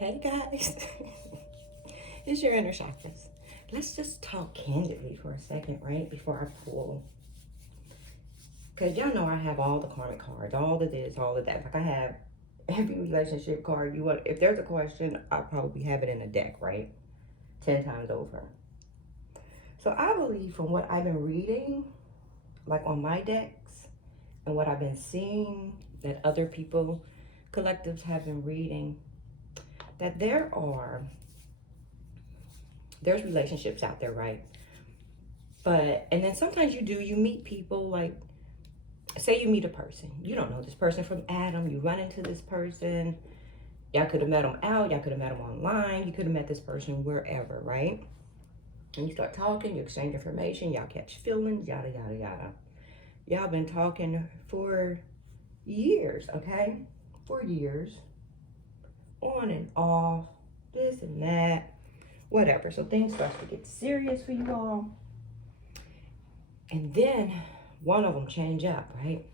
Hey guys, it's your inner chakras. Let's just talk candidly for a second, right? Before I pull. Because y'all know I have all the karmic cards, all the this, all of that. Like I have every relationship card you want. If there's a question, I'll probably have it in a deck, right? 10 times over. So I believe from what I've been reading, like on my decks, and what I've been seeing that other people, collectives have been reading, that there's relationships out there, right? But, and then sometimes you meet people, like, say you meet a person. You don't know this person from Adam. You run into this person. Y'all could have met them out. Y'all could have met them online. You could have met this person wherever, right? And you start talking. You exchange information. Y'all catch feelings, yada, yada, yada. Y'all been talking for years, okay? For years. On and off. This and that. Whatever. So things start to get serious for you all. And then one of them change up, right?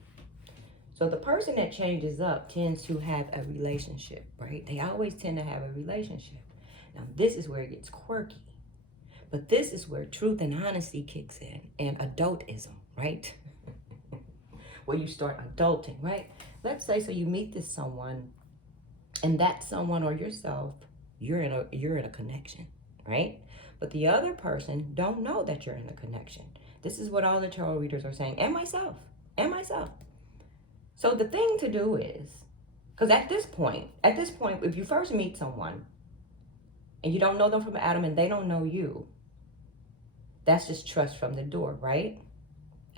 So the person that changes up tends to have a relationship, right? They always tend to have a relationship. Now, this is where it gets quirky. But this is where truth and honesty kicks in, and adultism, right? Where you start adulting, right? Let's say, so you meet this someone, and that someone or yourself, you're in a connection, right? But the other person don't know that you're in a connection. This is what all the tarot readers are saying, and myself. So the thing to do is, because at this point, if you first meet someone and you don't know them from Adam and they don't know you, that's just trust from the door, right?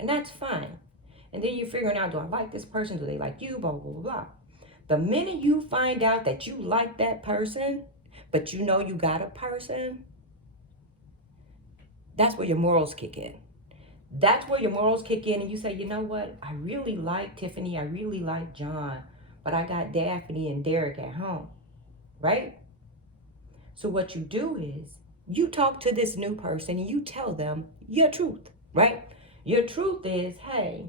And that's fine. And then you're figuring out, do I like this person? Do they like you? Blah, blah, blah, blah. The minute you find out that you like that person, but you know you got a person, that's where your morals kick in. That's where your morals kick in and you say, you know what? I really like Tiffany. I really like John. But I got Daphne and Derek at home. Right? So what you do is you talk to this new person and you tell them your truth. Right? Your truth is, hey,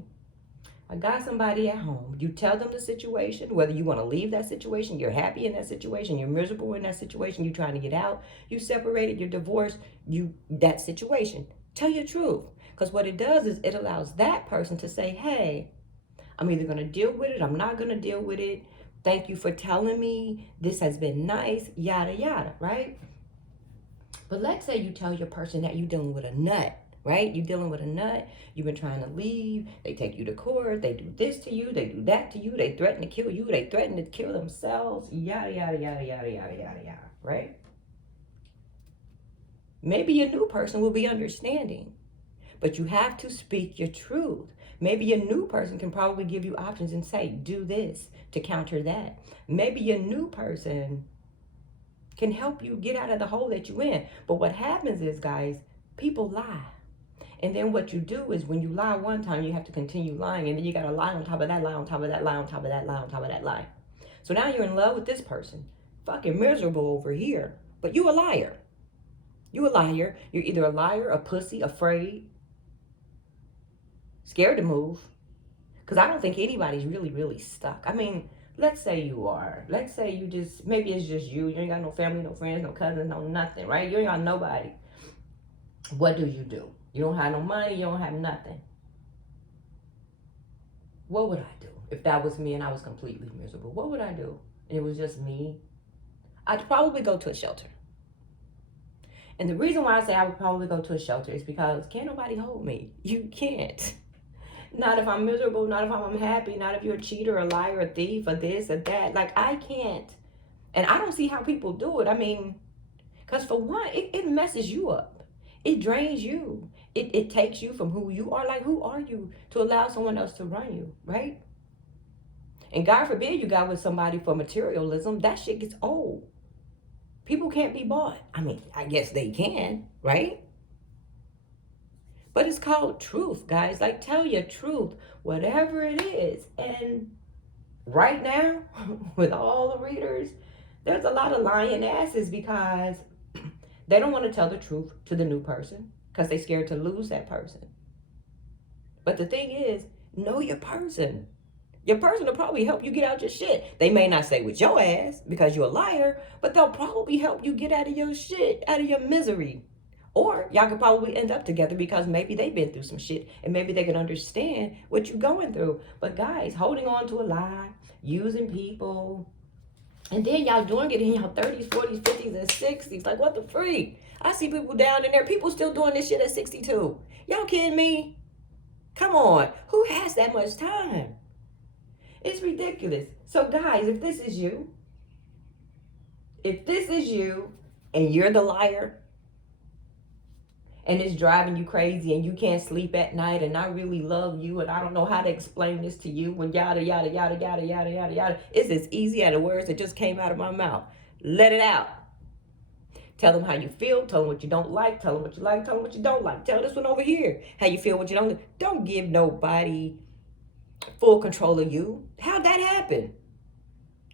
I got somebody at home. You tell them the situation, whether you want to leave that situation, you're happy in that situation, you're miserable in that situation, you're trying to get out, you separated, you're divorced, that situation. Tell your truth. Because what it does is it allows that person to say, hey, I'm either going to deal with it, I'm not going to deal with it. Thank you for telling me. This has been nice, yada, yada, right? But let's say you tell your person that you're dealing with a nut, right? You're dealing with a nut. You've been trying to leave. They take you to court. They do this to you. They do that to you. They threaten to kill you. They threaten to kill themselves, yada, yada, yada, yada, yada, yada, yada, right? Maybe your new person will be understanding. But you have to speak your truth. Maybe your new person can probably give you options and say, do this to counter that. Maybe your new person can help you get out of the hole that you're in. But what happens is, guys, people lie. And then what you do is when you lie one time, you have to continue lying. And then you got to lie on top of that, lie on top of that, lie on top of that, lie on top of that lie. So now you're in love with this person. Fucking miserable over here. But you a liar. You a liar. You're either a liar, a pussy, afraid, scared to move. Because I don't think anybody's really stuck. I mean, let's say you are. Let's say you just, maybe it's just you. You ain't got no family, no friends, no cousins, no nothing, right? You ain't got nobody. What do? You don't have no money. You don't have nothing. What would I do if that was me and I was completely miserable? What would I do? It was just me. I'd probably go to a shelter. And the reason why I say I would probably go to a shelter is because can't nobody hold me. You can't. Not if I'm miserable, not if I'm unhappy, not if you're a cheater, a liar, a thief, or this or that. Like, I can't. And I don't see how people do it. I mean, because for one, it messes you up. It drains you. It takes you from who you are. Like, who are you to allow someone else to run you, right? And God forbid you got with somebody for materialism. That shit gets old. People can't be bought. I mean, I guess they can, right? But it's called truth, guys. Like, tell your truth, whatever it is. And right now, with all the readers, there's a lot of lying asses because they don't want to tell the truth to the new person because they're scared to lose that person. But the thing is, know your person. Your person will probably help you get out your shit. They may not say with your ass because you're a liar, but they'll probably help you get out of your shit, out of your misery. Or y'all could probably end up together because maybe they've been through some shit and maybe they can understand what you're going through. But guys, holding on to a lie, using people, and then y'all doing it in your 30s, 40s, 50s, and 60s. Like, what the freak? I see people down in there. People still doing this shit at 62. Y'all kidding me? Come on. Who has that much time? It's ridiculous. So, guys, if this is you and you're the liar, and it's driving you crazy and you can't sleep at night and I really love you and I don't know how to explain this to you when yada, yada, yada, yada, yada, yada, yada. It's as easy as the words that just came out of my mouth. Let it out. Tell them how you feel. Tell them what you don't like. Tell them what you like. Tell them what you don't like. Tell this one over here how you feel, what you don't like. Don't give nobody full control of you. How'd that happen?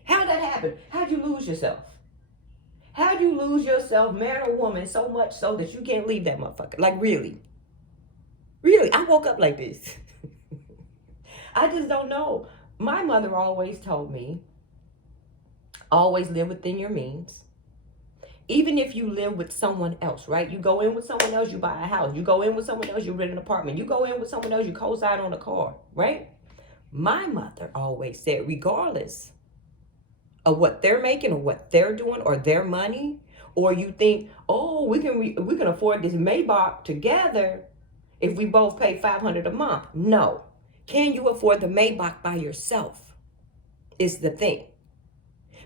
How'd that happen? How'd you lose yourself? How'd you lose yourself, man or woman, so much so that you can't leave that motherfucker? Like, really? Really? I woke up like this. I just don't know. My mother always told me, always live within your means. Even if you live with someone else, right? You go in with someone else, you buy a house. You go in with someone else, you rent an apartment. You go in with someone else, you co-sign on a car, right? My mother always said, regardless of what they're making or what they're doing or their money, or you think, oh, we can afford this Maybach together if we both pay $500 a month. No. Can you afford the Maybach by yourself? Is the thing.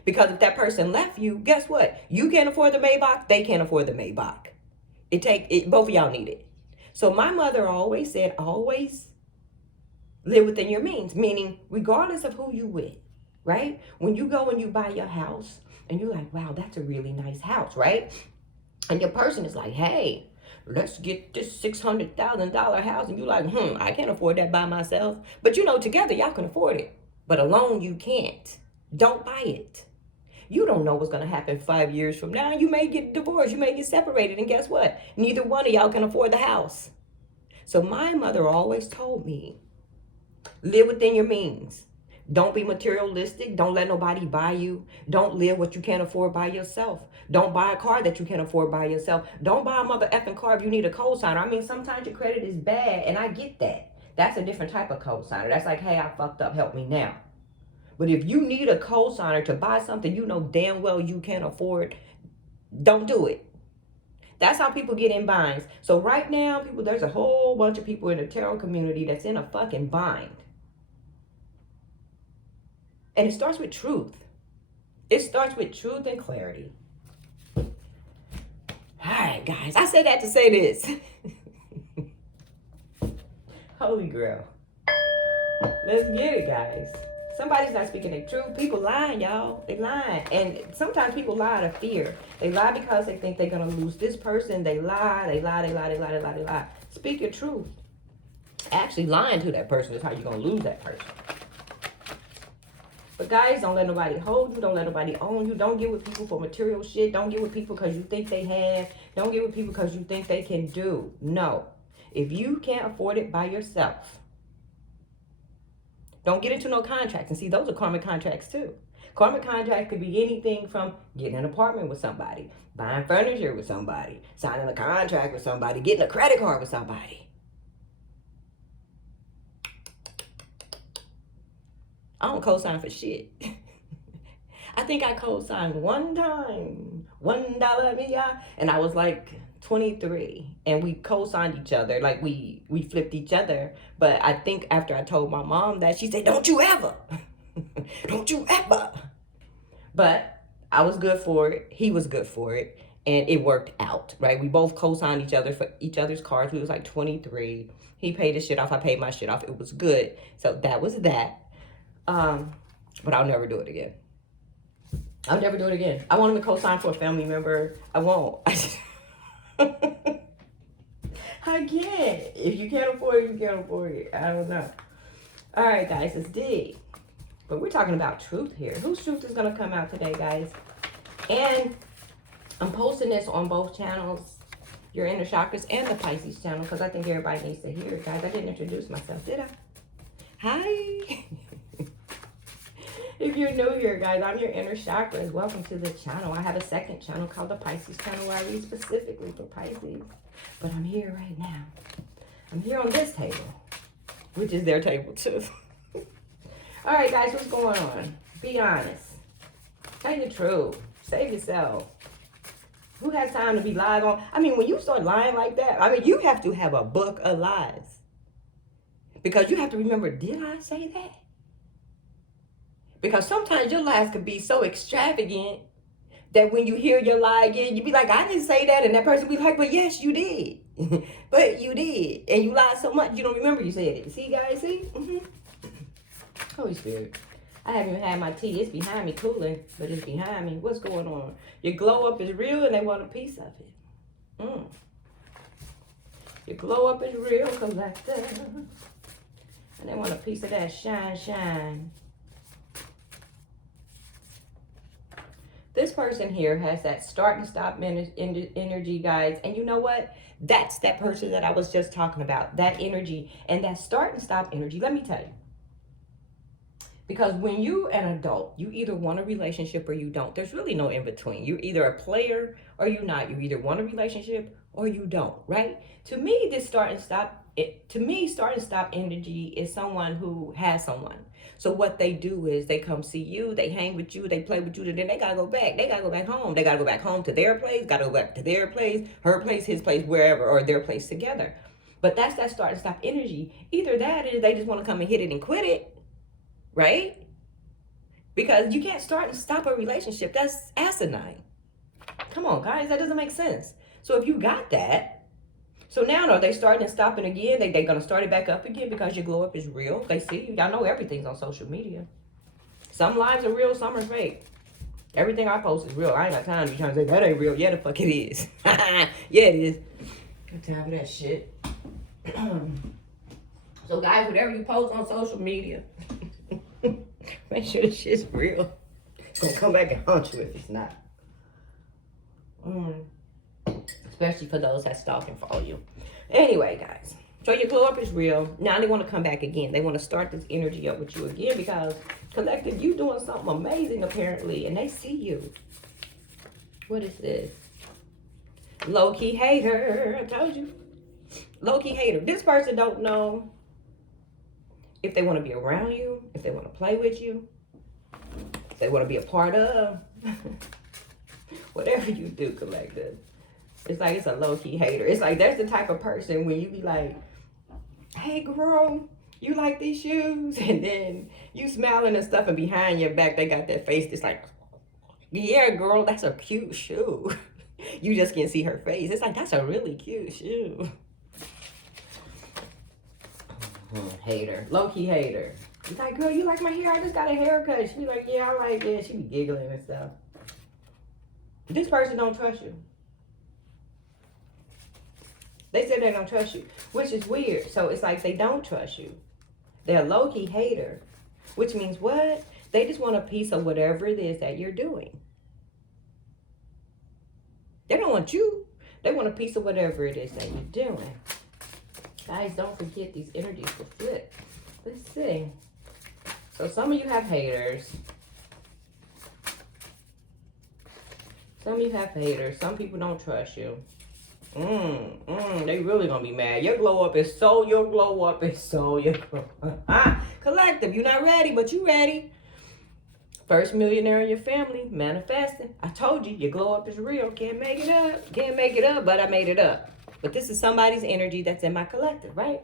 Because if that person left you, guess what? You can't afford the Maybach, they can't afford the Maybach. Both of y'all need it. So my mother always said, always live within your means, meaning regardless of who you with. Right? When you go and you buy your house and you're like, wow, that's a really nice house, right? And your person is like, hey, let's get this $600,000 house. And you're like, I can't afford that by myself. But you know, together y'all can afford it. But alone you can't. Don't buy it. You don't know what's going to happen 5 years from now. You may get divorced. You may get separated. And guess what? Neither one of y'all can afford the house. So my mother always told me, live within your means. Don't be materialistic. Don't let nobody buy you. Don't live what you can't afford by yourself. Don't buy a car that you can't afford by yourself. Don't buy a mother effing car if you need a cosigner. I mean, sometimes your credit is bad, and I get that. That's a different type of cosigner. That's like, hey, I fucked up. Help me now. But if you need a cosigner to buy something you know damn well you can't afford, don't do it. That's how people get in binds. So right now, people, there's a whole bunch of people in the tarot community that's in a fucking bind. And it starts with truth. It starts with truth and clarity. All right, guys. I said that to say this. Holy grail. Let's get it, guys. Somebody's not speaking the truth. People lying, y'all. They lying. And sometimes people lie out of fear. They lie because they think they're going to lose this person. They lie. Speak your truth. Actually lying to that person is how you're going to lose that person. But guys, don't let nobody hold you. Don't let nobody own you. Don't get with people for material shit. Don't get with people because you think they have. Don't get with people because you think they can do. No. If you can't afford it by yourself, don't get into no contracts. And see, those are karmic contracts too. Karmic contract could be anything from getting an apartment with somebody, buying furniture with somebody, signing a contract with somebody, getting a credit card with somebody. I don't co-sign for shit. I think I co-signed one time, $1 and I was like 23, and we co-signed each other, like we flipped each other. But I think after I told my mom that, she said, "Don't you ever, don't you ever." But I was good for it. He was good for it, and it worked out, right? We both co-signed each other for each other's cars. We was like 23. He paid his shit off. I paid my shit off. It was good. So that was that. But I'll never do it again. I'll never do it again. I want him to co-sign for a family member. I won't. I can't. If you can't afford it, you can't afford it. I don't know. All right, guys, it's deep. But we're talking about truth here. Whose truth is going to come out today, guys? And I'm posting this on both channels, Yourinnerchakras and the Pisces channel, because I think everybody needs to hear it, guys. I didn't introduce myself, did I? Hi. If you're new here, guys, I'm your inner chakras. Welcome to the channel. I have a second channel called the Pisces Channel where I read specifically for Pisces. But I'm here right now. I'm here on this table, which is their table too. All right, guys, what's going on? Be honest. Tell the truth. Save yourself. Who has time to be lied on? I mean, when you start lying like that, I mean, you have to have a book of lies. Because you have to remember, did I say that? Because sometimes your lies could be so extravagant that when you hear your lie again, you be like, I didn't say that. And that person be like, but yes, you did. But you did. And you lied so much, you don't remember you said it. See, guys, see? Holy Spirit. I haven't even had my tea. It's behind me cooling, but it's behind me. What's going on? Your glow up is real and they want a piece of it. Your glow up is real, collective. And they want a piece of that shine, shine. This person here has that start and stop energy, guys. And you know what? That's that person that I was just talking about. That energy and that start and stop energy. Let me tell you. Because when you're an adult, you either want a relationship or you don't. There's really no in between. You're either a player or you're not. You either want a relationship or you don't, right? To me, this start and stop energy is someone who has someone. So what they do is they come see you, they hang with you, they play with you, and then they gotta go back. They gotta go back home. They gotta go back home to their place, gotta go back to their place, her place, his place, wherever, or their place together. But that's that start and stop energy. Either that or they just want to come and hit it and quit it. Right? Because you can't start and stop a relationship. That's asinine. Come on, guys. That doesn't make sense. So if you got that, so now are they starting and stopping again? They're going to start it back up again because your glow up is real. They see you. Y'all know everything's on social media. Some lives are real, some are fake. Everything I post is real. I ain't got time to be trying to say, that ain't real. Yeah, the fuck it is. Yeah, it is. Got time for that shit. So guys, whatever you post on social media, make sure the shit's real. It's gonna come back and haunt you if it's not. Especially for those that stalk and follow you. Anyway, guys. So your glow up is real. Now they want to come back again. They want to start this energy up with you again because collective, you doing something amazing apparently, and they see you. What is this? Low-key hater. I told you. Low-key hater. This person don't know if they want to be around you, if they want to play with you, if they want to be a part of. Whatever you do, collective. It's like it's a low-key hater. It's like that's the type of person when you be like, hey girl, you like these shoes? And then you smiling and stuff and behind your back they got that face that's like, yeah girl, that's a cute shoe. You just can't see her face. It's like, that's a really cute shoe. Hater. Low-key hater. He's like, girl, you like my hair? I just got a haircut. She be like, yeah, I like it. She be giggling and stuff. This person don't trust you. They said they don't trust you, which is weird. So it's like they don't trust you. They're a low-key hater, which means what? They just want a piece of whatever it is that you're doing. They don't want you. They want a piece of whatever it is that you're doing. Guys, don't forget these energies will flip. Let's see. So some of you have haters. Some of you have haters. Some people don't trust you. They really gonna be mad. Your glow up is so, your glow up is so, your glow up. Collective, you're not ready, but you ready. First millionaire in your family, manifesting. I told you, your glow up is real. Can't make it up. Can't make it up, but I made it up. But this is somebody's energy that's in my collective, right?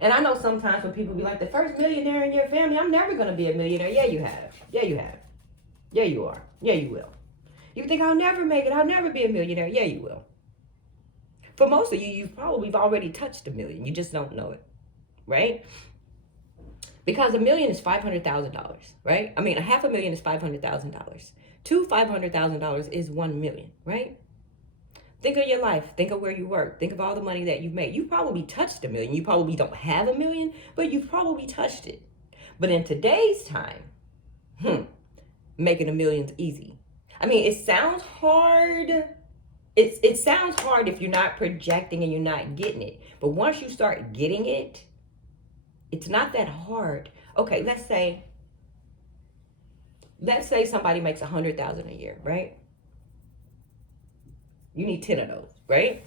And I know sometimes when people be like, the first millionaire in your family, I'm never going to be a millionaire. Yeah, you have. Yeah, you have. Yeah, you are. Yeah, you will. You think I'll never make it. I'll never be a millionaire. Yeah, you will. For most of you, you've probably already touched a million. You just don't know it, right? Because $1 million is $500,000, right? I mean, $500,000 is $500,000. Two $500,000 is 1 million, right? Think of your life. Think of where you work. Think of all the money that you've made. You probably touched $1 million. You probably don't have $1 million, but you've probably touched it. But in today's time, making $1 million's easy. I mean, it sounds hard. It sounds hard if you're not projecting and you're not getting it. But once you start getting it, it's not that hard. Okay, let's say let's say somebody makes $100,000 a year, right? You need 10 of those, right?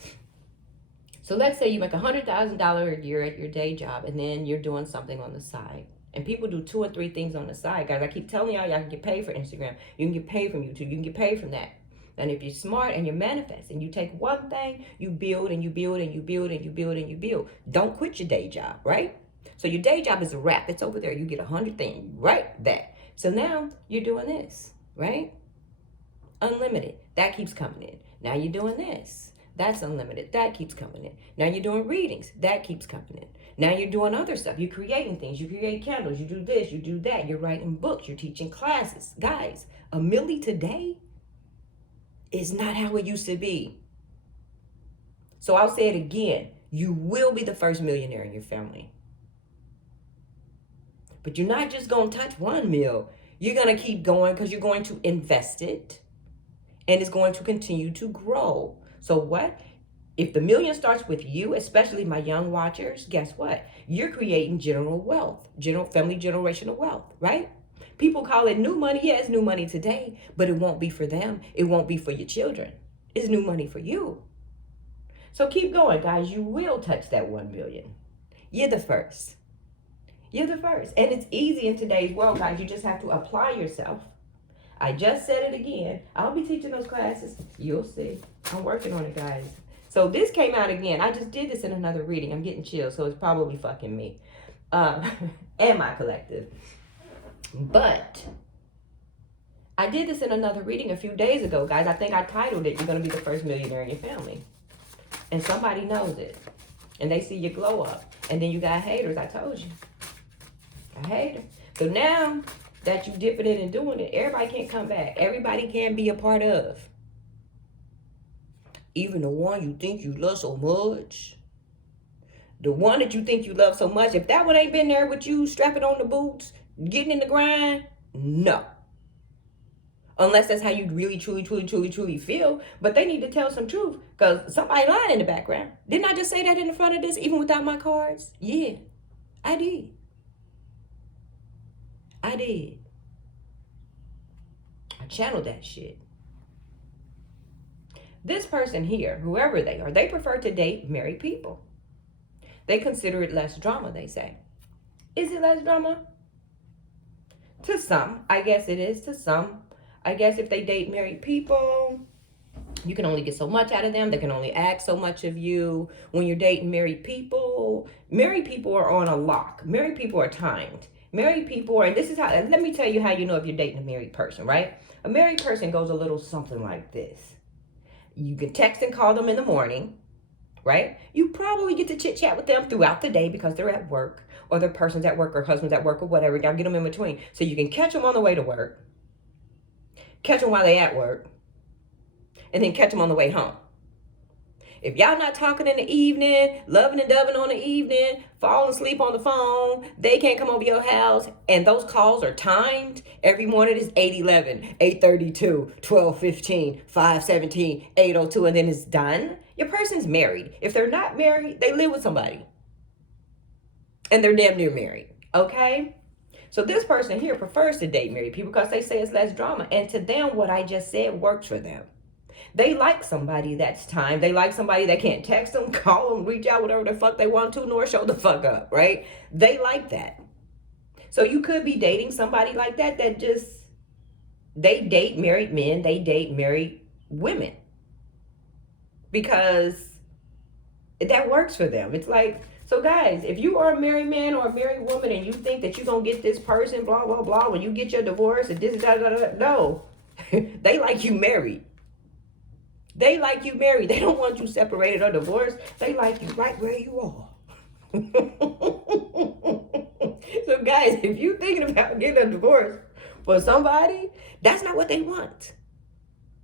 So let's say you make $100,000 a year at your day job, and then you're doing something on the side. And people do 2 or 3 things on the side, guys. I keep telling y'all can get paid for Instagram. You can get paid from YouTube. You can get paid from that. And if you're smart and you're manifesting, you take one thing, you build and you build and you build and you build and you build. Don't quit your day job, right? So your day job is a wrap. It's over there. You get 100 things, right? That. So now you're doing this, right? Unlimited. That keeps coming in. Now you're doing this. That's unlimited. That keeps coming in. Now you're doing readings. That keeps coming in. Now you're doing other stuff. You're creating things. You create candles. You do this. You do that. You're writing books. You're teaching classes. Guys, a milli today is not how it used to be. So I'll say it again. You will be the first millionaire in your family. But you're not just going to touch 1 mil. You're going to keep going because you're going to invest it. And it's going to continue to grow. So what? If the million starts with you, especially my young watchers, guess what? You're creating general wealth, family generational wealth, right? People call it new money. Yeah, it's new money today, but it won't be for them. It won't be for your children. It's new money for you. So keep going, guys. You will touch that 1 million. You're the first. You're the first. And it's easy in today's world, guys. You just have to apply yourself. I just said it again. I'll be teaching those classes. You'll see. I'm working on it, guys. So this came out again. I just did this in another reading. I'm getting chills, so it's probably fucking me. And my collective. But I did this in another reading a few days ago, guys. I think I titled it, You're going to be the first millionaire in your family. And somebody knows it. And they see your glow up. And then you got haters, I told you. A hater. So now that you dipping in and doing it, everybody can't come back. Everybody can be a part of. Even the one you think you love so much. The one that you think you love so much. If that one ain't been there with you, strapping on the boots, getting in the grind, no. Unless that's how you really, truly feel. But they need to tell some truth. Because somebody lying in the background. Didn't I just say that in the front of this, even without my cards? Yeah, I did. I did. I channeled that shit. This person here, whoever they are, they prefer to date married people. They consider it less drama, they say. Is it less drama? To some, I guess it is. To some, I guess if they date married people, you can only get so much out of them. They can only ask so much of you. When you're dating married people are on a lock. Married people are timed. Married people are, and this is how, let me tell you how you know if you're dating a married person, right? A married person goes a little something like this. You can text and call them in the morning, right? You probably get to chit chat with them throughout the day because they're at work, or their person's at work, or husband's at work, or whatever. Y'all get them in between. So you can catch them on the way to work, catch them while they're at work, and then catch them on the way home. If y'all not talking in the evening, loving and doving on the evening, falling asleep on the phone, they can't come over your house, and those calls are timed. Every morning is 8:11, 8:32, 12:15, 5:17, 8:02, and then it's done. Your person's married. If they're not married, they live with somebody. And they're damn near married, okay? So this person here prefers to date married people because they say it's less drama. And to them, what I just said works for them. They like somebody that's time. They like somebody that can't text them, call them, reach out, whatever the fuck they want to, nor show the fuck up, right? They like that. So you could be dating somebody like that just, they date married men, they date married women. Because that works for them. It's like, so guys, if you are a married man or a married woman and you think that you're going to get this person, blah, blah, blah, when you get your divorce and this, da, da, da, no. They like you married. They like you married. They don't want you separated or divorced. They like you right where you are. So guys, if you're thinking about getting a divorce for somebody, that's not what they want.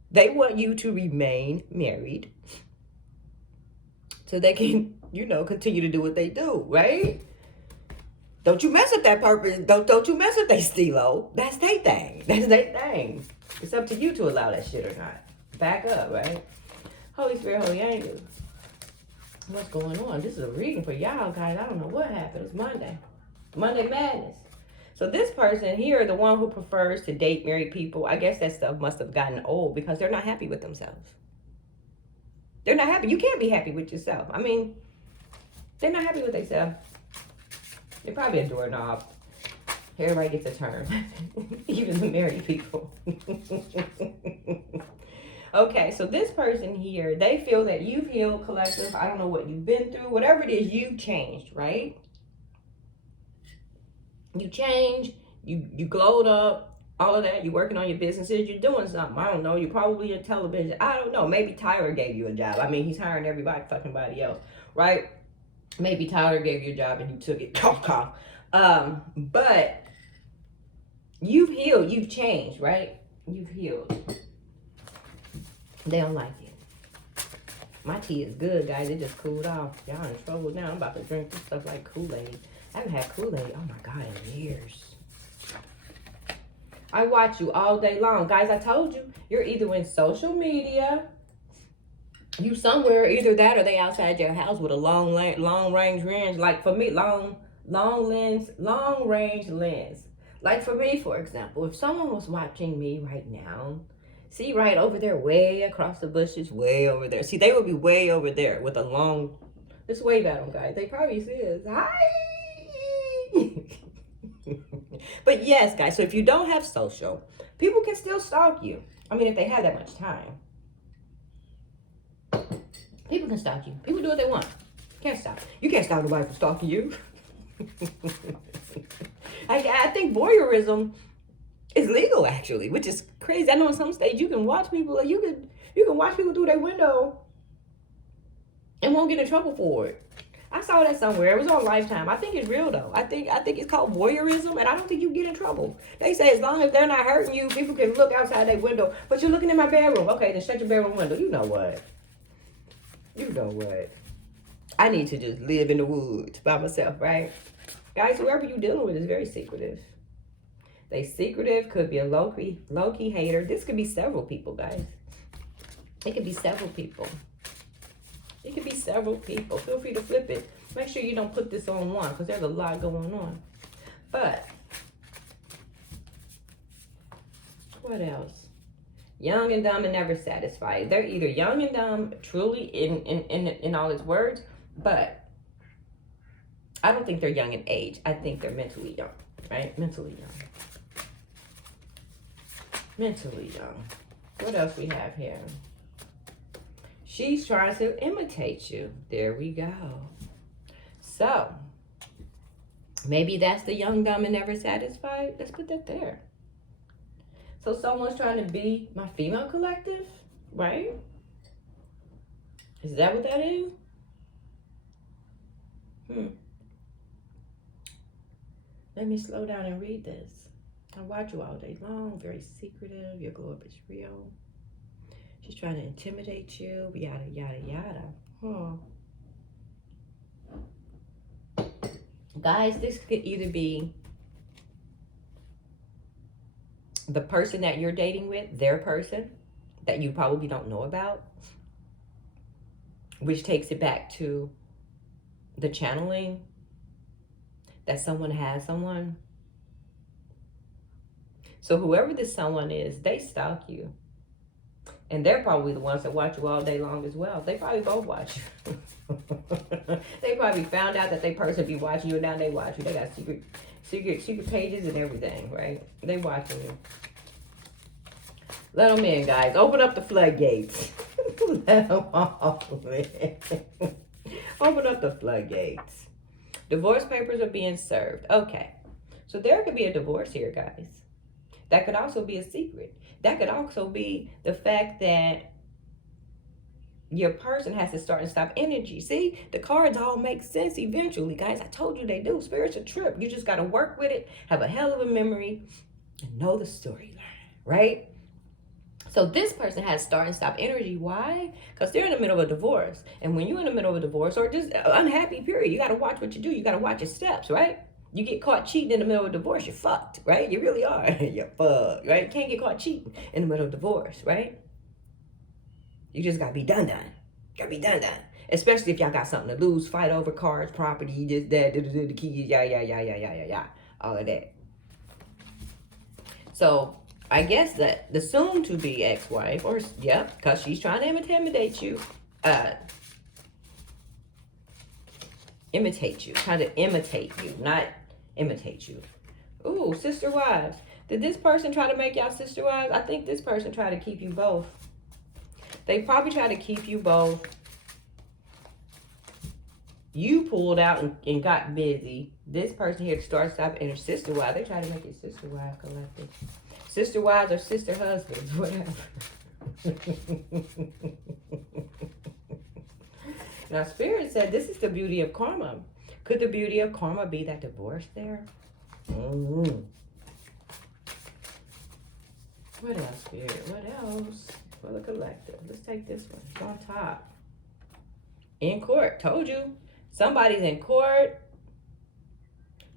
They want you to remain married so they can, continue to do what they do, right? Don't you mess up that purpose. Don't you mess up their stilo. That's their thing. That's their thing. It's up to you to allow that shit or not. Back up, right? Holy Spirit, Holy Angels. What's going on? This is a reading for y'all, guys. I don't know what happened. It's Monday. Monday Madness. So this person here, the one who prefers to date married people, I guess that stuff must have gotten old because they're not happy with themselves. They're not happy. You can't be happy with yourself. I mean, they're not happy with themselves. They're probably a doorknob. Everybody gets a turn. Even the married people. Okay, so this person here, they feel that you've healed, collective. I don't know what you've been through. Whatever it is, you've changed, right? You changed. You glowed up. All of that. You're working on your businesses. You're doing something. I don't know. You're probably in television. I don't know. Maybe Tyler gave you a job. I mean, he's hiring everybody, fucking body else, right? Maybe Tyler gave you a job and you took it. But you've healed. You've changed, right? You've healed. They don't like it. My tea is good, guys. It just cooled off. Y'all in trouble now. I'm about to drink this stuff like Kool-Aid. I haven't had Kool-Aid, oh my God, in years. I watch you all day long. Guys, I told you, you're either in social media, you somewhere, either that or they outside your house with a long range lens. Like for me, long range lens. Like for me, for example, if someone was watching me right now, see right over there, way across the bushes, way over there. See, they would be way over there with a long, just wave at them, guys. They probably see us. Hi. But yes, guys, so if you don't have social, people can still stalk you. I mean, if they have that much time. People can stalk you. People do what they want. Can't stop. You can't stop nobody from stalking you. I think voyeurism is legal, actually, which is crazy. I know in some states you can watch people, like you can watch people through their window and won't get in trouble for it. I saw that somewhere. It was on Lifetime. I think it's real though. I think it's called voyeurism, and I don't think you get in trouble. They say as long as they're not hurting you, people can look outside their window. But you're looking in my bedroom. Okay, then shut your bedroom window. You know what? You know what? I need to just live in the woods by myself, right? Guys, whoever you're dealing with is very secretive. They secretive, could be a low-key hater. This could be several people, guys. It could be several people. It could be several people. Feel free to flip it. Make sure you don't put this on one because there's a lot going on. But what else? Young and dumb and never satisfied. They're either young and dumb, truly in all its words, but I don't think they're young in age. I think they're mentally young, right? Mentally young. Mentally young. What else we have here? She's trying to imitate you. There we go. So, maybe that's the young, dumb, and never satisfied. Let's put that there. So someone's trying to be my female collective, right? Is that what that is? Let me slow down and read this. I watch you all day long. Very secretive. Your glow up is real. She's trying to intimidate you. Yada, yada, yada. Guys, this could either be the person that you're dating with, their person, that you probably don't know about, which takes it back to the channeling, that someone has someone. So whoever this someone is, they stalk you. And they're probably the ones that watch you all day long as well. They probably both watch you. They probably found out that they person be watching you, and now they watch you. They got secret pages and everything, right? They watching you. Let them in, guys. Open up the floodgates. Let them all in. Open up the floodgates. Divorce papers are being served. Okay. So there could be a divorce here, guys. That could also be a secret. That could also be the fact that your person has to start and stop energy. See, the cards all make sense eventually, guys. I told you they do. Spirit's a trip. You just got to work with it, have a hell of a memory, and know the storyline, right? So this person has start and stop energy. Why? Because they're in the middle of a divorce. And when you're in the middle of a divorce or just unhappy period, you got to watch what you do. You got to watch your steps, right? You get caught cheating in the middle of divorce, you're fucked, right? You really are. You're fucked, right? You can't get caught cheating in the middle of divorce, right? You just gotta be done. Gotta be done. Especially if y'all got something to lose, fight over cars, property, this, that, the keys, yeah. All of that. So I guess that the soon-to-be ex-wife, or yep, because she's trying to intimidate you, trying to imitate you, not imitate you. Ooh, sister wives. Did this person try to make y'all sister wives? I think this person tried to keep you both. They probably tried to keep you both. You pulled out and got busy. This person here to start, stop, and her sister wife. They try to make it sister wife collective. Sister wives or sister husbands, whatever. Now, Spirit said this is the beauty of karma. Could the beauty of karma be that divorce there? Mm-hmm. What else, Spirit? What else? For the collective. Let's take this one. It's on top. In court. Told you. Somebody's in court,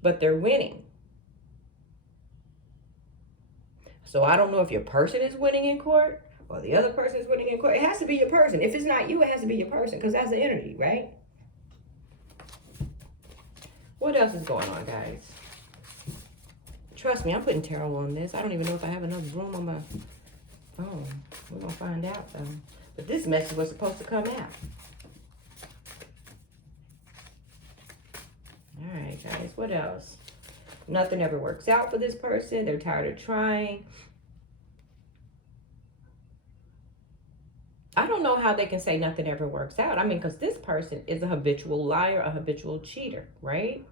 but they're winning. So I don't know if your person is winning in court or the other person is winning in court. It has to be your person. If it's not you, it has to be your person because that's the energy, right? What else is going on, guys? Trust me, I'm putting tarot on this. I don't even know if I have enough room on my phone. We're going to find out, though. But this message was supposed to come out. All right, guys. What else? Nothing ever works out for this person. They're tired of trying. I don't know how they can say nothing ever works out. I mean, because this person is a habitual liar, a habitual cheater, right?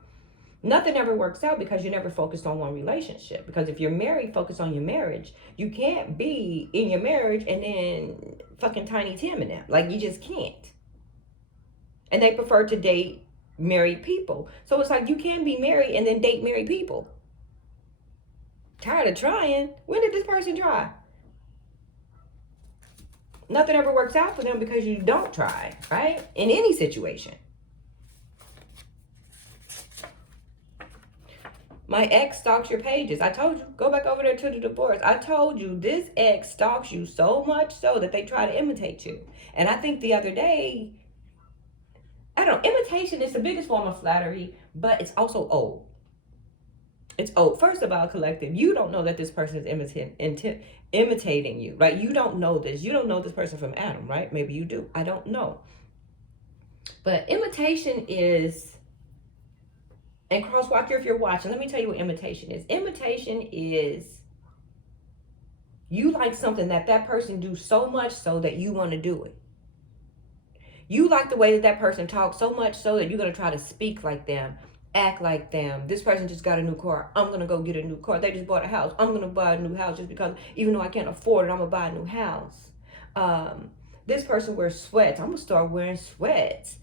Nothing ever works out because you never focused on one relationship. Because if you're married, focus on your marriage. You can't be in your marriage and then fucking Tiny Tim in that. Like, you just can't. And they prefer to date married people. So it's like you can't be married and then date married people. Tired of trying. When did this person try? Nothing ever works out for them because you don't try, right? In any situation. My ex stalks your pages. I told you, go back over there to the divorce. I told you this ex stalks you so much so that they try to imitate you. And I think the other day, I don't know, imitation is the biggest form of flattery, but it's also old. It's old. First of all, collective, you don't know that this person is imitating you, right? You don't know this. You don't know this person from Adam, right? Maybe you do. I don't know. But imitation is, and Crosswalker, if you're watching, let me tell you what imitation is. Imitation is you like something that that person do so much so that you want to do it. You like the way that that person talks so much so that you're going to try to speak like them, act like them. This person just got a new car. I'm going to go get a new car. They just bought a house. I'm going to buy a new house just because even though I can't afford it, I'm going to buy a new house. This person wears sweats. I'm going to start wearing sweats.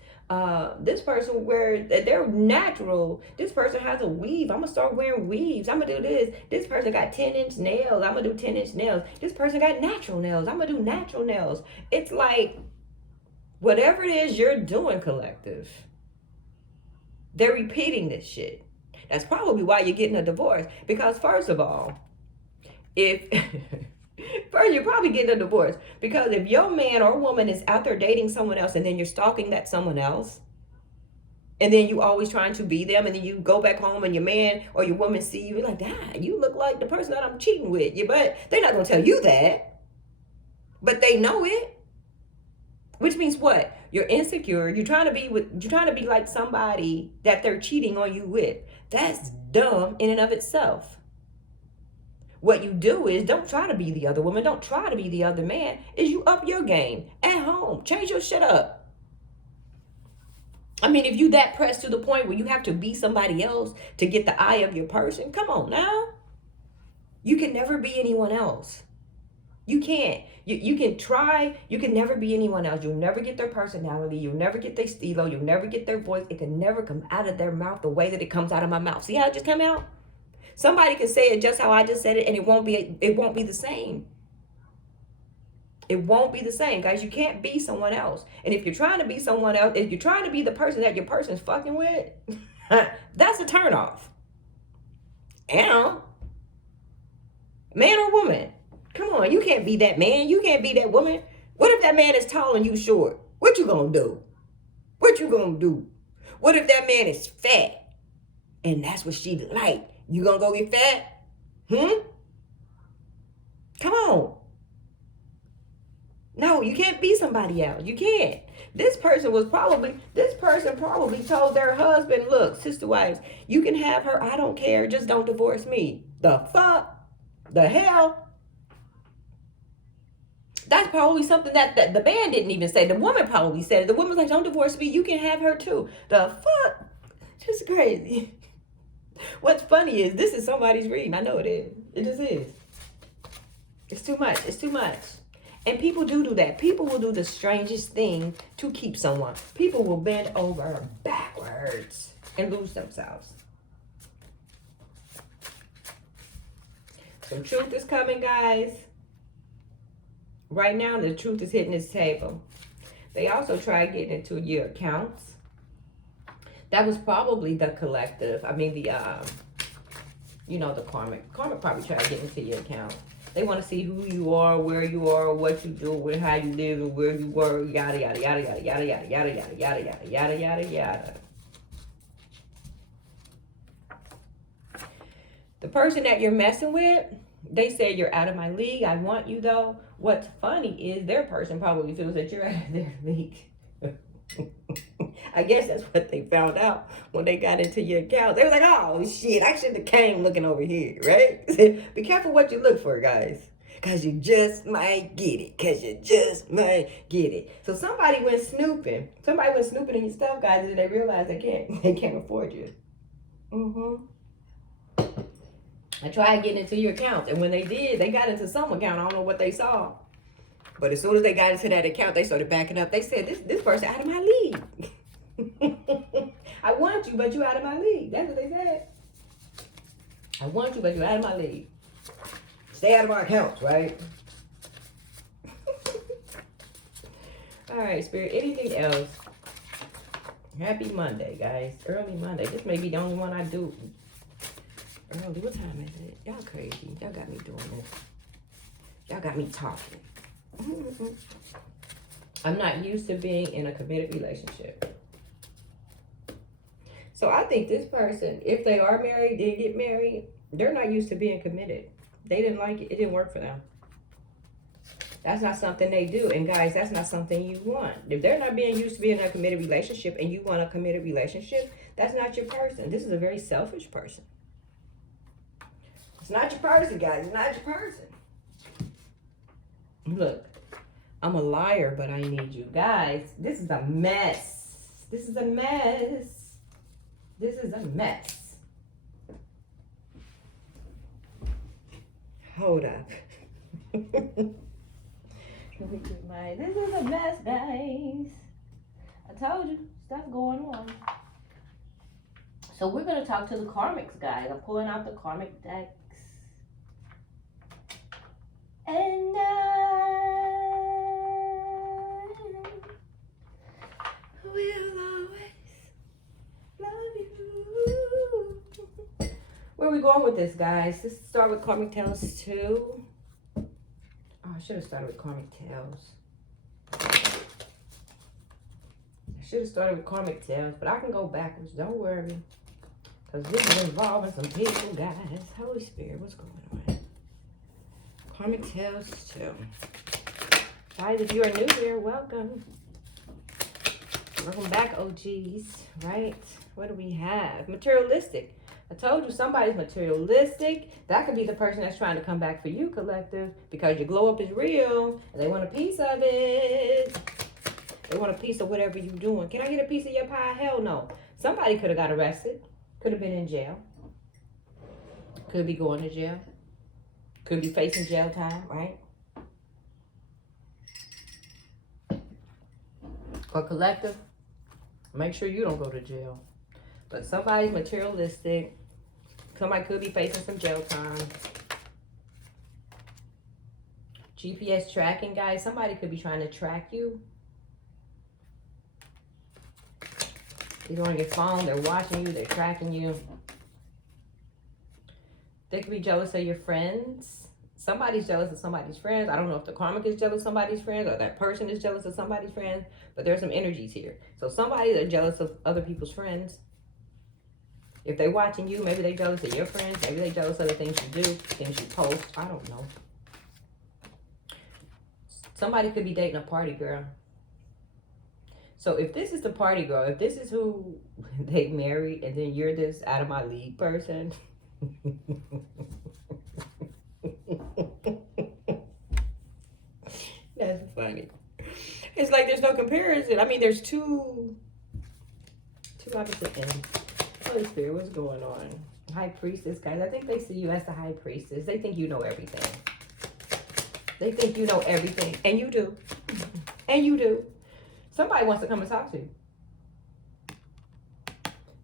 This person they're natural. This person has a weave. I'm going to start wearing weaves. I'm going to do this. This person got 10-inch nails. I'm going to do 10-inch nails. This person got natural nails. I'm going to do natural nails. It's like, whatever it is you're doing, collective, they're repeating this shit. That's probably why you're getting a divorce. Because first of all, first you're probably getting a divorce. Because if your man or woman is out there dating someone else and then you're stalking that someone else, and then you always trying to be them, and then you go back home and your man or your woman see you, like, you look like the person that I'm cheating with. But they're not going to tell you that. But they know it. Which means what? You're insecure. You're trying to be like somebody that they're cheating on you with. That's dumb in and of itself. What you do is don't try to be the other woman. Don't try to be the other man. Is you up your game at home. Change your shit up. I mean, if you that pressed to the point where you have to be somebody else to get the eye of your person, come on now. You can never be anyone else. You can't. You can try. You can never be anyone else. You'll never get their personality. You'll never get their stilo. You'll never get their voice. It can never come out of their mouth the way that it comes out of my mouth. See how it just came out? Somebody can say it just how I just said it, and it won't be the same. It won't be the same, guys. You can't be someone else. And if you're trying to be someone else, if you're trying to be the person that your person's fucking with, that's a turnoff. And man or woman. Come on, you can't be that man. You can't be that woman. What if that man is tall and you short? What you gonna do? What you gonna do? What if that man is fat and that's what she like? You gonna go get fat? No, you can't be somebody else. You can't. This person probably told their husband, look, sister wives, you can have her. I don't care. Just don't divorce me. The fuck? The hell? That's probably something that the man didn't even say. The woman probably said it. The woman's like, don't divorce me. You can have her too. The fuck? Just crazy. What's funny is this is somebody's reading. I know it is. It just is. It's too much. It's too much. And people do that. People will do the strangest thing to keep someone. People will bend over backwards and lose themselves. Some truth is coming, guys. Right now, the truth is hitting this table. They also tried getting into your accounts. That was probably the collective. I mean, the, you know, the karmic. Karmic probably tried to get into your account. They want to see who you are, where you are, what you do, how you live, and where you were, yada, yada, yada, yada, yada, yada, yada, yada, yada, yada, yada, yada, yada. The person that you're messing with, they say you're out of my league. I want you, though. What's funny is their person probably feels that you're out of their league. I guess that's what they found out when they got into your account. They was like, oh, shit, I should have came looking over here, right? Be careful what you look for, guys. Because you just might get it. Because you just might get it. So somebody went snooping. Somebody went snooping in your stuff, guys, and they realized they can't afford you. I tried getting into your account. And when they did, they got into some account. I don't know what they saw. But as soon as they got into that account, they started backing up. They said, this person out of my league. I want you, but you out of my league. That's what they said. I want you, but you out of my league. Stay out of my accounts, right? All right, Spirit. Anything else? Happy Monday, guys. Early Monday. This may be the only one I do. Early. What time is it? Y'all crazy. Y'all got me doing this. Y'all got me talking. I'm not used to being in a committed relationship. So I think this person, if they are married, they get married, they're not used to being committed. They didn't like it. It didn't work for them. That's not something they do. And guys, that's not something you want. If they're not being used to being in a committed relationship and you want a committed relationship, that's not your person. This is a very selfish person. It's not your person, guys. It's not your person. Look, I'm a liar, but I need you. Guys, this is a mess. This is a mess. This is a mess. Hold up. This is a mess, guys. I told you, stuff going on. So we're going to talk to the Karmics, guys. I'm pulling out the Karmic decks. And will always love you. Where are we going with this, guys? Let's start with Karmic Tales 2. Oh, I should have started with Karmic Tales. But I can go backwards. Don't worry. Because this is involving some people, guys. Holy Spirit, what's going on? Karmic Tales 2. Guys, if you are new here, welcome. Welcome back, OGs, right? What do we have? Materialistic. I told you somebody's materialistic. That could be the person that's trying to come back for you, collective, because your glow up is real and they want a piece of it. They want a piece of whatever you're doing. Can I get a piece of your pie? Hell no. Somebody could have got arrested. Could have been in jail. Could be going to jail. Could be facing jail time, right? Or collective, make sure you don't go to jail. But somebody's materialistic. Somebody could be facing some jail time. GPS tracking, guys. Somebody could be trying to track you. Either on your phone, they're watching you, they're tracking you. They could be jealous of your friends. Somebody's jealous of somebody's friends. I don't know if the karmic is jealous of somebody's friends or that person is jealous of somebody's friends, but there's some energies here. So somebody that's jealous of other people's friends. If they're watching you, maybe they're jealous of your friends. Maybe they're jealous of the things you do, things you post. I don't know. Somebody could be dating a party girl. So if this is the party girl, if this is who they married, and then you're this out of my league person. That's funny. It's like there's no comparison. I mean, there's two opposite ends. Holy Spirit, what's going on? High priestess, guys. I think they see you as the high priestess. They think you know everything. They think you know everything. And you do. And you do. Somebody wants to come and talk to you.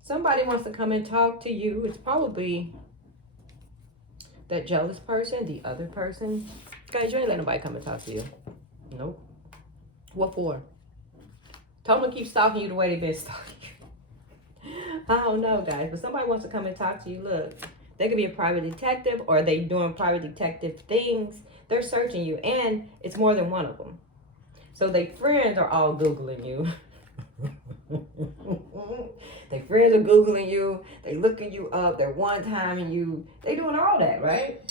Somebody wants to come and talk to you. It's probably that jealous person, the other person. Guys, you ain't let nobody come and talk to you. Nope. What for? Tell them to keep stalking you the way they've been stalking you. I don't know, guys, but somebody wants to come and talk to you. Look, they could be a private detective, or they doing private detective things. They're searching you, and it's more than one of them. So their friends are all Googling you. Their friends are Googling you. They looking you up. They're one-timing you. They doing all that, right?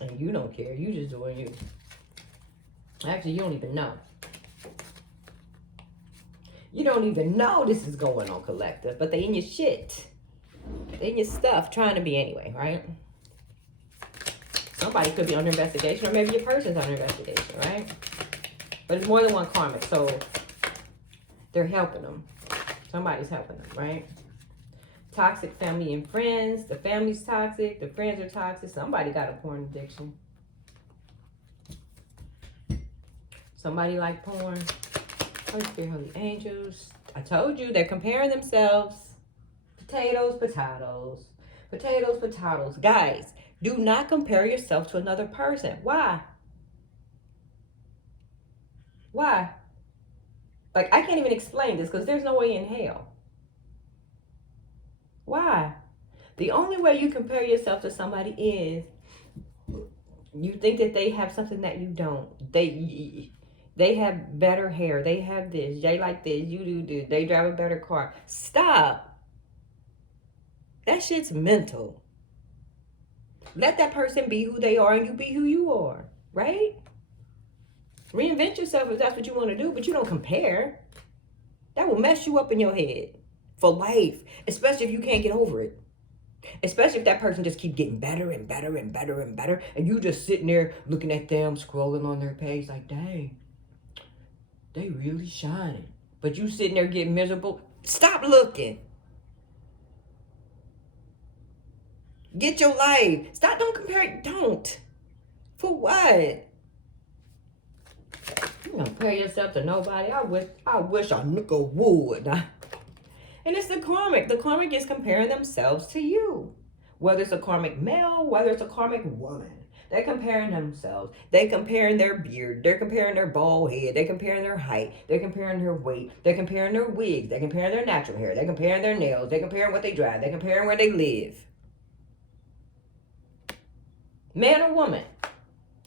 And you don't care. You just doing you. Actually, you don't even know. You don't even know this is going on, collective. But they in your shit. They in your stuff, trying to be anyway, right? Somebody could be under investigation, or maybe your person's under investigation, right? But it's more than one karmic, so they're helping them. Somebody's helping them, right? Toxic family and friends. The family's toxic. The friends are toxic. Somebody got a porn addiction. Somebody like porn. Holy Spirit, holy angels. I told you, they're comparing themselves. Potatoes, potatoes. Potatoes, potatoes. Guys, do not compare yourself to another person. Why? Why? Like, I can't even explain this because there's no way in hell. Why? The only way you compare yourself to somebody is you think that they have something that you don't. They have better hair. They have this. They like this. You do this. They drive a better car. Stop. That shit's mental. Let that person be who they are and you be who you are, right? Reinvent yourself if that's what you want to do, but you don't compare. That will mess you up in your head for life, especially if you can't get over it. Especially if that person just keep getting better and better and better and better, and you just sitting there looking at them, scrolling on their page like, dang, they really shining. But you sitting there getting miserable. Stop looking. Get your life. Stop. Don't compare. Don't. For what? You don't compare yourself to nobody. I wish a nigga would. And it's the karmic. The karmic is comparing themselves to you. Whether it's a karmic male, whether it's a karmic woman. They're comparing themselves. They're comparing their beard. They're comparing their bald head. They're comparing their height. They're comparing their weight. They're comparing their wigs. They're comparing their natural hair. They're comparing their nails. They're comparing what they drive. They're comparing where they live. Man or woman.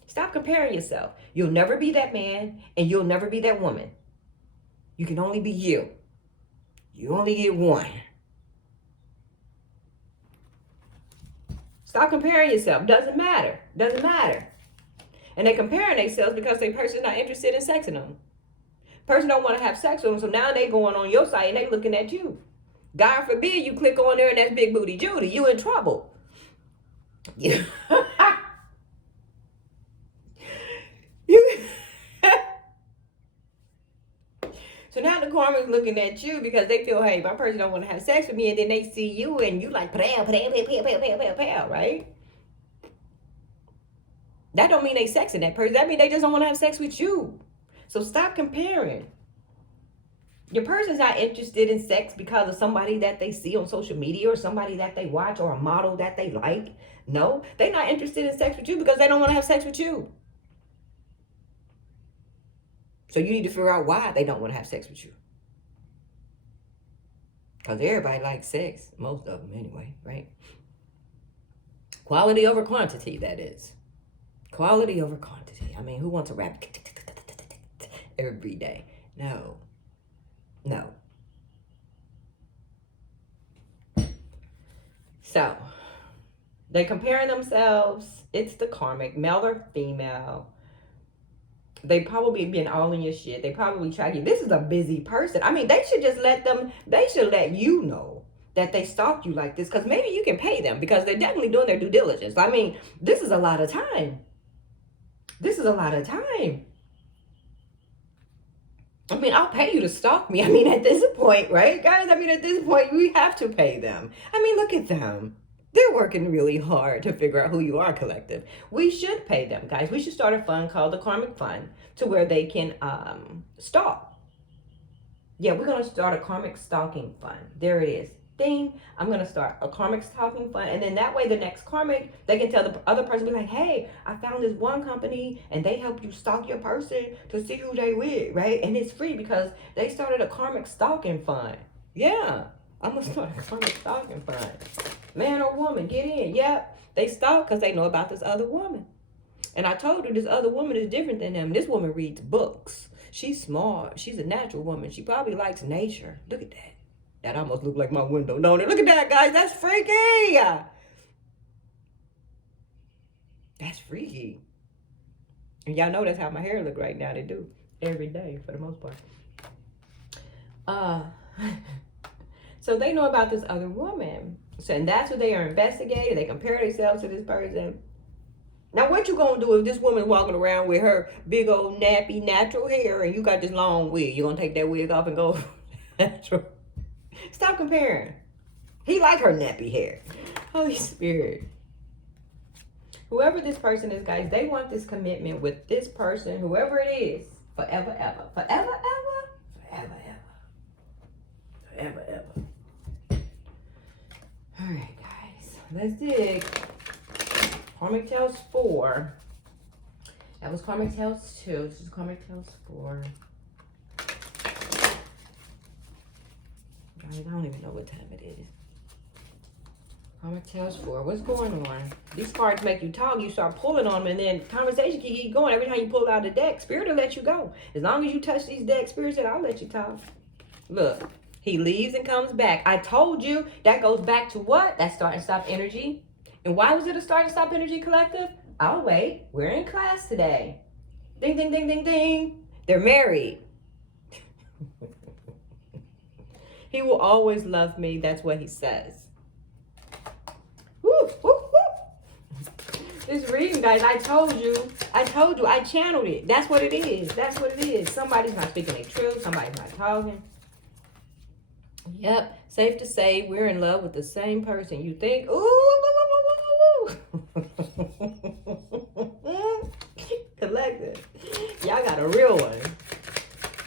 Stop comparing yourself. You'll never be that man and you'll never be that woman. You can only be you. You only get one. Stop comparing yourself. Doesn't matter. Doesn't matter. And they're comparing themselves because the person's not interested in sexing them. Person don't want to have sex with them, so now they going on your site and they looking at you. God forbid you click on there and that's Big Booty Judy. You in trouble. You So now the karmic's looking at you because they feel, hey, my person don't want to have sex with me, and then they see you and you like, pow, right? That don't mean they sexing that person. That mean they just don't want to have sex with you. So stop comparing. Your person's not interested in sex because of somebody that they see on social media or somebody that they watch or a model that they like. No, they're not interested in sex with you because they don't want to have sex with you. So you need to figure out why they don't want to have sex with you. Because everybody likes sex. Most of them anyway, right? Quality over quantity, that is. Quality over quantity. I mean, who wants to rap every day? No. No. So, They comparing themselves. It's the karmic, male or female. They probably been all in your shit. They probably track you. This is a busy person. I mean, they should just they should let you know that they stalked you like this, because maybe you can pay them, because they're definitely doing their due diligence. I mean, this is a lot of time. This is a lot of time. I mean, I'll pay you to stalk me. I mean, at this point, right, guys? I mean, at this point, we have to pay them. I mean, look at them. They're working really hard to figure out who you are, collective. We should pay them, guys. We should start a fund called the Karmic Fund, to where they can stalk. Yeah, we're going to start a Karmic Stalking Fund. There it is. Ding. I'm going to start a Karmic Stalking Fund. And then that way, the next Karmic, they can tell the other person, be like, hey, I found this one company and they help you stalk your person to see who they with, right? And it's free because they started a Karmic Stalking Fund. Yeah, I'm going to start a Karmic Stalking Fund. Man or woman, get in. Yep, they stalk because they know about this other woman. And I told her this other woman is different than them. This woman reads books. She's smart. She's a natural woman. She probably likes nature. Look at that. That almost looked like my window, don't it? Look at that, guys. That's freaky. That's freaky. And y'all know that's how my hair look right now. They do. Every day, for the most part. So they know about this other woman. So, and that's what they are investigating. They compare themselves to this person. Now, what you gonna do if this woman walking around with her big old nappy natural hair and you got this long wig? You gonna take that wig off and go natural? Stop comparing. He like her nappy hair. Holy Spirit. Whoever this person is, guys, they want this commitment with this person, whoever it is, forever, ever. Forever, ever? Forever, ever. Forever, ever. All right, guys. Let's dig. Karmic Tales 4. That was Karmic Tales 2. This is Karmic Tales 4. Guys, I don't even know what time it is. Karmic Tales 4. What's going on? These cards make you talk. You start pulling on them, and then conversation can keep going. Every time you pull out a deck, Spirit will let you go. As long as you touch these decks, Spirit said, I'll let you talk. Look, he leaves and comes back. I told you that goes back to what? That start and stop energy. And why was it a start and stop energy, collective? I'll wait. We're in class today. Ding, ding, ding, ding, ding. They're married. He will always love me. That's what he says. Woo, woo, woo. This reading, guys, I told you, I channeled it. That's what it is. That's what it is. Somebody's not speaking the truth. Somebody's not talking. Yep. Safe to say we're in love with the same person. You think, ooh, collective. Y'all got a real one.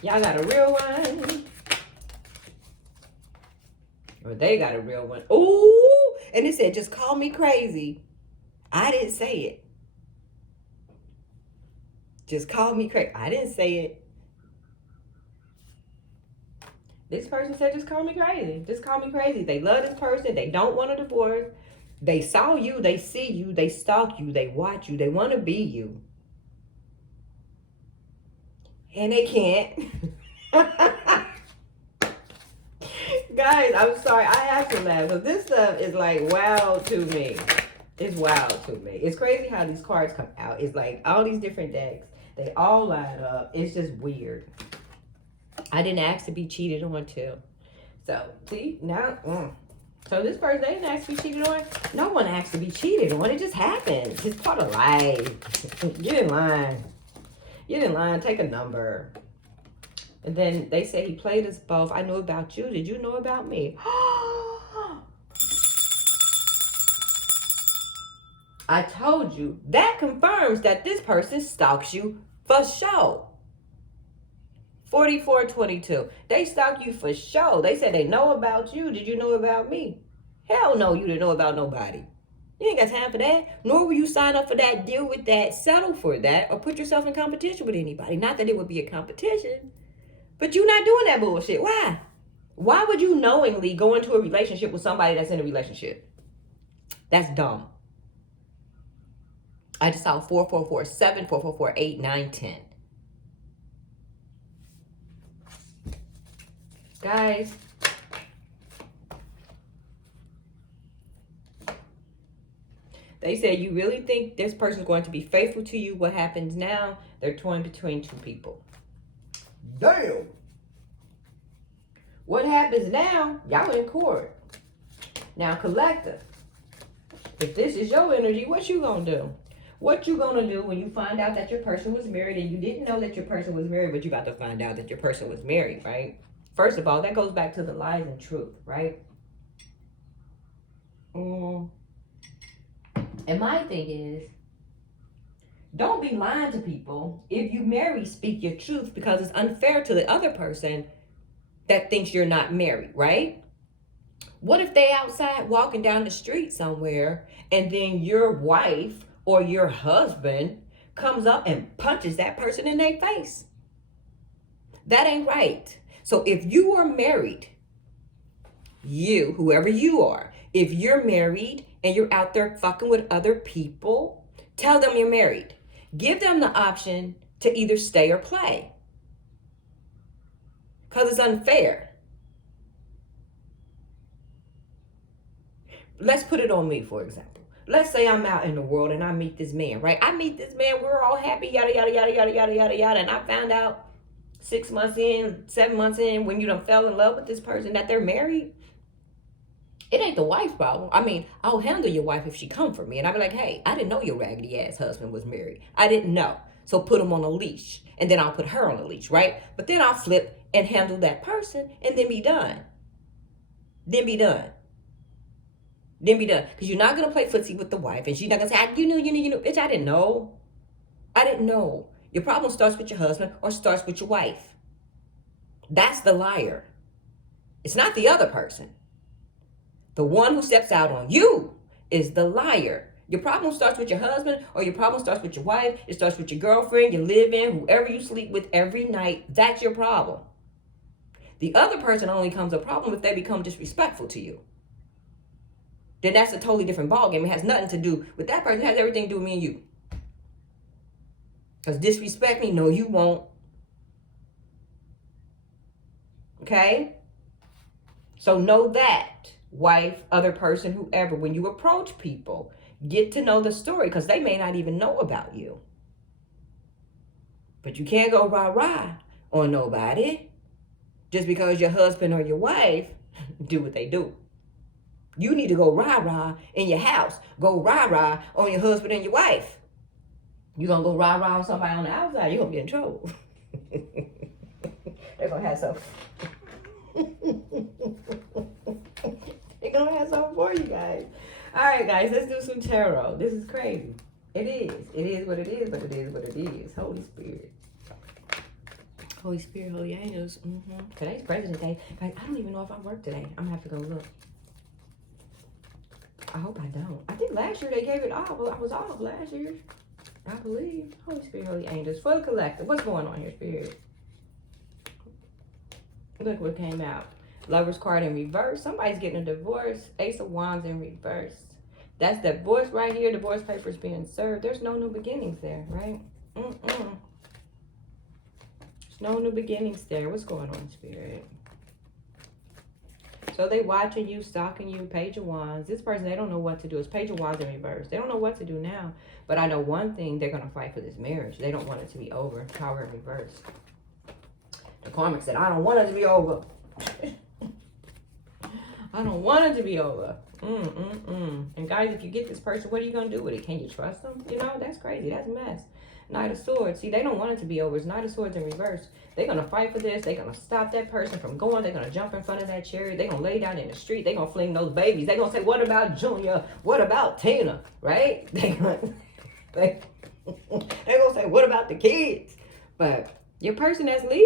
Y'all got a real one. Or they got a real one. Ooh, and it said, just call me crazy. I didn't say it. Just call me crazy. I didn't say it. This person said, just call me crazy. Just call me crazy. They love this person. They don't want a divorce. They saw you. They see you. They stalk you. They watch you. They want to be you. And they can't. Guys, I'm sorry. I have to laugh. Because this stuff is like wow to me. It's wild to me. It's crazy how these cards come out. It's like all these different decks. They all line up. It's just weird. I didn't ask to be cheated on too. So, see, now, so this person, they didn't ask to be cheated on. No one asked to be cheated on. It just happens. It's part of life. Get in line. Get in line. Take a number. And then they say he played us both. I knew about you. Did you know about me? I told you. That confirms that this person stalks you for sure. 4422. They stalk you for sure. They said they know about you. Did you know about me? Hell no, you didn't know about nobody. You ain't got time for that. Nor will you sign up for that, deal with that, settle for that, or put yourself in competition with anybody. Not that it would be a competition, but you're not doing that bullshit. Why? Why would you knowingly go into a relationship with somebody that's in a relationship? That's dumb. I just saw 4447, 4448, 9, 10. Guys, They say, you really think this person is going to be faithful to you? What happens now? They're torn between two people. Damn. What happens now? Y'all in court. Now, collective. If this is your energy, what you gonna do? What you gonna do when you find out that your person was married and you didn't know that your person was married, but you got to find out that your person was married, right? First of all, that goes back to the lies and truth, right? And my thing is, don't be lying to people. If you marry, speak your truth, because it's unfair to the other person that thinks you're not married, right? What if they outside walking down the street somewhere and then your wife or your husband comes up and punches that person in their face? That ain't right. So if you are married, you, whoever you are, if you're married and you're out there fucking with other people, tell them you're married. Give them the option to either stay or play. Because it's unfair. Let's put it on me, for example. Let's say I'm out in the world and I meet this man, right? I meet this man, we're all happy, yada, yada, yada, yada, yada, yada, yada. And I found out 6 months in, 7 months in, when you done fell in love with this person, that they're married. It ain't the wife's problem. I mean, I'll handle your wife if she come for me. And I'll be like, hey, I didn't know your raggedy ass husband was married. I didn't know. So put him on a leash. And then I'll put her on a leash, right? But then I'll flip and handle that person and then be done. Then be done. Then be done. Because you're not going to play footsie with the wife. And she's not going to say, you know. Bitch, I didn't know. I didn't know. Your problem starts with your husband or starts with your wife. That's the liar. It's not the other person. The one who steps out on you is the liar. Your problem starts with your husband or your problem starts with your wife. It starts with your girlfriend, you live in, whoever you sleep with every night. That's your problem. The other person only becomes a problem if they become disrespectful to you. Then that's a totally different ballgame. It has nothing to do with that person. It has everything to do with me and you. Because disrespect me, no, you won't. Okay? So know that, wife, other person, whoever, when you approach people, get to know the story, because they may not even know about you. But you can't go rah-rah on nobody just because your husband or your wife do what they do. You need to go rah-rah in your house. Go rah-rah on your husband and your wife. You're going to go rah-rah on somebody on the outside, you're going to be in trouble. They're going to have some... They're going to have something for you guys. All right, guys, let's do some tarot. This is crazy. It is. It is what it is, but it is what it is. Holy Spirit. Holy Spirit, Holy Angels. Today's President's Day. Guys, I don't even know if I work today. I'm going to have to go look. I hope I don't. I think last year they gave it off. I was off last year, I believe. Holy Spirit, Holy Angels. For the collective. What's going on here, Spirit? Look what came out. Lover's card in reverse. Somebody's getting a divorce. Ace of Wands in reverse. That's divorce right here. Divorce papers being served. There's no new beginnings there, right? There's no new beginnings there. What's going on, Spirit? So they watching you, stalking you, Page of Wands. This person, they don't know what to do. It's Page of Wands in reverse. They don't know what to do now. But I know one thing, they're going to fight for this marriage. They don't want it to be over. Tower in reverse. The Karmic said, I don't want it to be over. I don't want it to be over. And guys, if you get this person, what are you going to do with it? Can you trust them? You know, that's crazy. That's a mess. Knight of Swords. See, they don't want it to be over. It's Knight of Swords in reverse. They're going to fight for this. They're going to stop that person from going. They're going to jump in front of that chariot. They're going to lay down in the street. They're going to fling those babies. They're going to say, what about Junior? What about Tina? Right? They're going to say, what about the kids? But your person that's leaving,